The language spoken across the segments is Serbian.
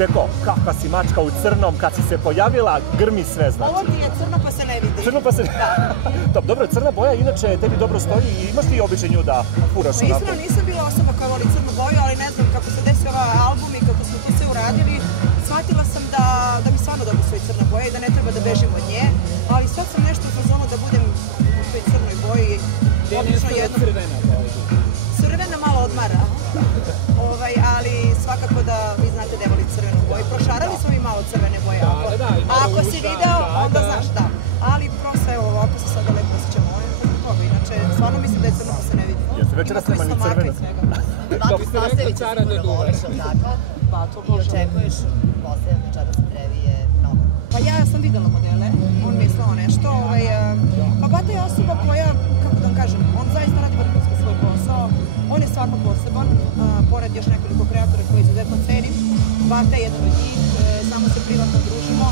Seko, kakva si mačka u crnom, kad si se pojavila, grmi sve, znači. Ovo ti je crno pa se ne vidi. Crno pa se ne vidi. Dobro, crna boja inače tebi dobro stoji i imaš ti običaj nju da furaš onako? Iskreno nisam bila osoba koja voli crnu boju, ali ne znam kako se desio ovaj album i kako smo ti sve uradili, shvatila sam da mi stvarno dobro stoji crna boja i da ne treba da bežim od nje, ali sad sam nešto u fazonu da budem u toj crnoj boji. Obično jedno... Crvena malo odmara, ali svakako da vi znate da je voli crvenu boju. Prošarali smo mi malo crvene boje, ako si video, onda znaš da. Ali prosto evo ovako se sada lepo osjećamo ovim toga, inače stvarno mislim da je crno ko se ne vidi. Jeste večeras nema ni crvena? Vako Stasevića skoro voliš, tako? I očekuješ posljedno večeras od revije mnogo. Pa ja sam videla modele, on mi je slao nešto. Pa Bata je osoba koja, kako da vam kažem, on zaista radi vrhunski svoj posao. On je stvarno poseban, pored još nekoliko kreatora koji izuzetno cenim. Bata je jedan od njih, samo se privatno družimo,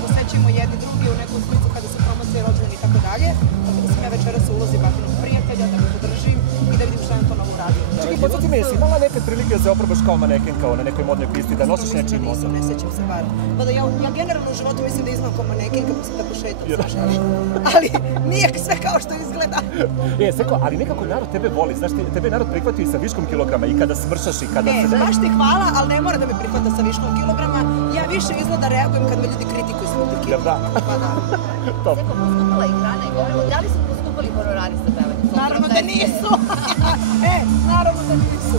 posvećujemo jedni drugi u nekom smislu kada su promocije, rođeni i tako dalje. Tako da sam ja večeras u ulozi Batinog prijatelja, da ga podržim i da vidim šta je to novo uradio. Čekaj, podsjeti me, jesi imala nekad prilike da se oprobaš kao manekenka na nekoj modnoj pisti, da nosiš nečiji moda? Ne sećam se bar. Pa da ja generalno u životu mislim da izgledam kao manekenka, pa se tako šetam, znaš, ali nije sve kao što izgleda. Seko, ali nekako narod tebe voli, znaš, tebe narod prihvatio i sa viškom kilograma i kada smršaš i kada se... Baš ti hvala, ali ne mora da me prihvata sa viškom kilograma. Ja više izgleda reagujem kad me ljudi kritikuju sa tih kilograma. Pa da. Seko, poskupala i hrana i govorimo, da li su poskupali honorari sa pevanjem? Naravno da nisu. Naravno da nisu.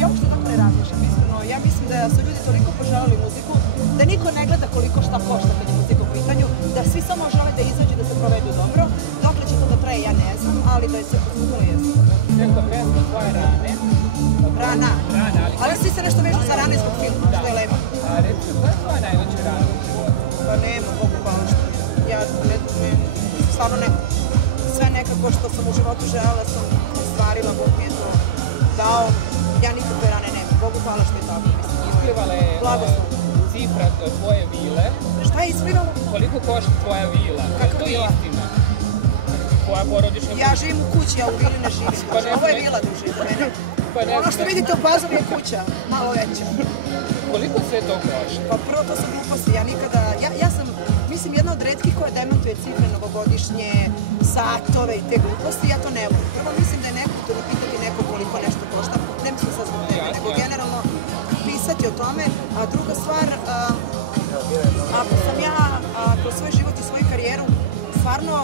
Ja uopšte tako ne razmišljam, iskreno. Ja mislim da su ljudi toliko poželali muziku, da niko ne gleda koliko šta košta kad je muzika u pitanju, da svi samo žele da izađu da se provedu dobro. Dokle će to da traje, ja ne znam, ali da je sve poskupalo jesu. Seko, pesma tvoje rane. Rana. Ali svi se nešto vežu sa rane zbog filma, što je lepo. Recimo, koja je tvoja najveća rana? Pa nema, Bogu hvala što. Ja stvarno ne. Sve nekako što sam u životu želela sam ostvarila, Bog mi je to dao. Ja nikakve rane nema. Bogu hvala što je tako. Isplivala je cifra tvoje vile. Šta je isplivalo? Koliko košta tvoja vila? Kakva to je vila? Istina. Tvoja porodična vila. Ja živim u kući, ja u vili ne živim. Ovo je vila duže za mene. Ono što vidite u Pazovi je kuća, malo veća. Koliko sve to košta? Pa prvo to su gluposti. Ja nikada, ja sam, mislim, jedna od retkih koja demantuje cifre novogodišnje, satove i te gluposti, ja to ne volim. Prvo mislim da je nekako da pitati neko koliko nešto košta, ne mislim sad zbog tebe, nego generalno pisati o tome. A druga stvar, ako sam ja kroz svoj život i svoju karijeru stvarno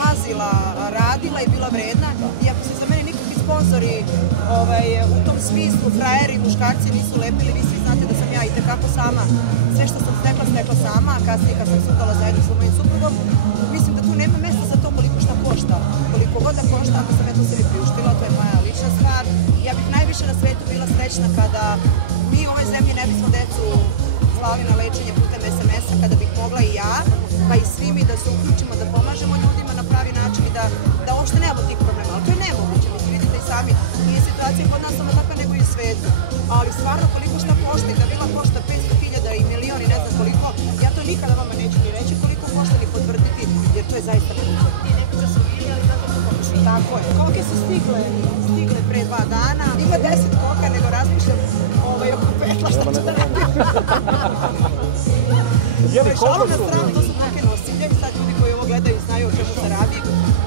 pazila, radila i bila vredna, i ako se za mene nikakvi sponzori u tom smislu, frajeri, muškarci nisu lepili, vi svi znate da sam ja i tekako sama, sve što sam stekla sama, a kasnije kad sam sudala zajedno sa mojim suprugom, mislim da tu nema mesta za to koliko šta košta. Koliko god da košta, ako sam ja to sebi priuštila, to je moja lična stvar. Ja bih najviše na svetu bila srećna kada mi u ovoj zemlji ne bismo decu slali na lečenje putem SMS-a, kada bih mogla i ja, pa i svi mi da se uključimo, da pomažemo ljudima na pravi način i da uopšte nemamo tih problema. Ali to je nemoguće, mislim, vidite i sami, nije situacija kod nas samo takva nego i u svetu. Ali stvarno koliko šta košta i da vila košta 500.000 i milion i ne znam koliko, ja to nikada vama neću ni reći koliko košta ni potvrditi, jer to je zaista nemoguće. Ti neko da su bili, ali zato to košta. Tako je. Koke su stigle pre 2 dana. Ima 10 koka, nego razmišljam oko petla šta ću da radim. Šalo na stranu, to su koke nosilje. Sad ljudi koji ovo gledaju znaju o čemu se radi.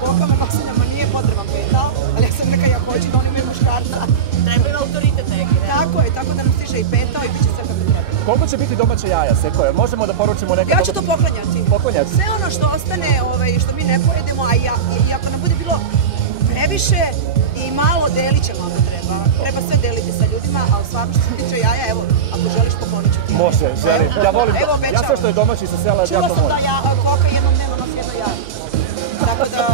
Kokama nosiljama nije potreban petal, ali ja sam neka ja hoću da oni imaju muškarca. Treba im autoritet neki, ne? Tako je, tako da nam stiže i petao i bit će sve kako treba. Koliko će biti domaća jaja, Seko? Možemo da poručimo neke... Ja ću to poklanjati. Poklanjati? Sve ono što ostane, što mi ne pojedemo, a i ako nam bude bilo previše i malo delit ćemo ako treba. Treba sve deliti sa ljudima, ali stvarno što se tiče jaja, evo, ako želiš poklonit ću ti. Može, želim. Ja volim to. Ja sve što je domaći sa sela, ja to volim. Čula sam da koka jednom dnevno nosi jedno jaje. Tako da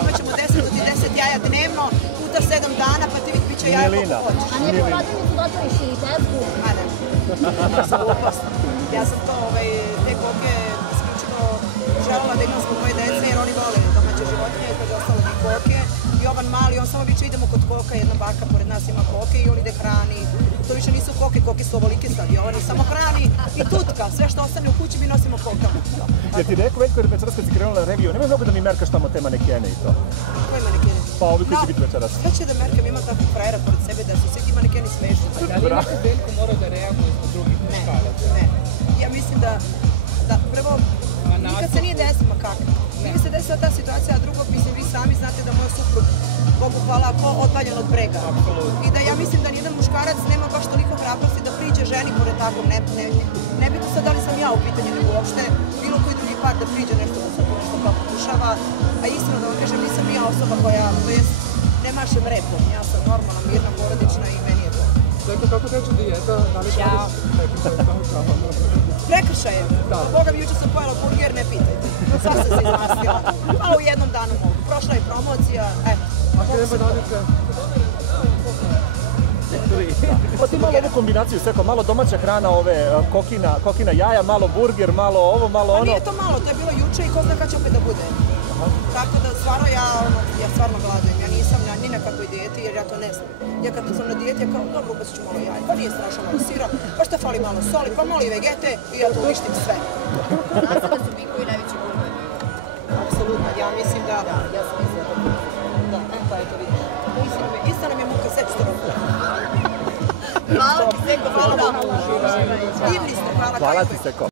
imat ćemo 10 jaja dnevno, puta 7 dana, pa ti bit će jaja koliko hoćeš. A ne poradili su da otvoriš ili tezgu? A ne. Ja sam to, te koke isključivo želela da imam zbog moje dece, jer oni vole domaće životinje, kad je ostalo mi koke. Jovan mali, on samo viče idemo kod koka, jedna baka pored nas ima koke i on ide hrani. To više nisu koke, koke su ovolike sad, Jovan samo hrani i tutka. Sve što ostane u kući mi nosimo kokama. Jer ti rekao Veljko večeras kad si krenula na reviju, nemoj mnogo da mi merkaš tamo te manekene i to. Koje manekene? Pa ovi koji će biti večeras. Sve će da merkam, imam takvih frajera pored sebe da su svi ti manekeni smešni. Da li nekad Veljko mora da reaguje zbog drugih muškaraca? da prvo, nikad se nije desilo, kako? Nije se desila ta situacija, a drugo, mislim, vi sami znate da moj suprug, Bogu hvala, odvaljen od brega. I da ja mislim da nijedan muškarac nema baš toliko hrabrosti da priđe ženi pored takvog, ne bi to sad da li sam ja u pitanju, nego uopšte bilo koji drugi par da priđe nešto da se to nešto kao pokušava. A iskreno da vam kažem, nisam ja osoba koja, to jest, ne mašem repom, ja sam normalna, mirna, porodična i meni je to. Dakle, kako teče dijeta? Da li praviš Prekršaj je. Boga mi juče sam pojela burger, ne pitajte. Sva sam se izmastila. Malo u jednom danu mogu. Prošla je promocija, eto. A krem bananice? Pa ti malo ovu kombinaciju sekao, malo domaća hrana, ove kokina jaja, malo burger, malo ovo, malo ono. Pa nije to malo, to je bilo juče i ko zna kad će opet da bude. Tako da stvarno ja stvarno gladujem, ja nisam ni na kakvoj dijeti jer ja to ne znam. Ja kad sam na dijeti, ja kao, dobro, ubacit ću malo jaja, pa nije strašno malo sira, pa šta fali malo soli, pa malo i vegete i ja to uništim sve. Zna se da su bikovi najveći gurmani. Apsolutno, ja mislim da... Ja sam mislila da Pa eto vidiš. Ista nam je muka sekstoro. Hvala ti, Seko, hvala vam. Divni ste, hvala. Hvala ti, Seko.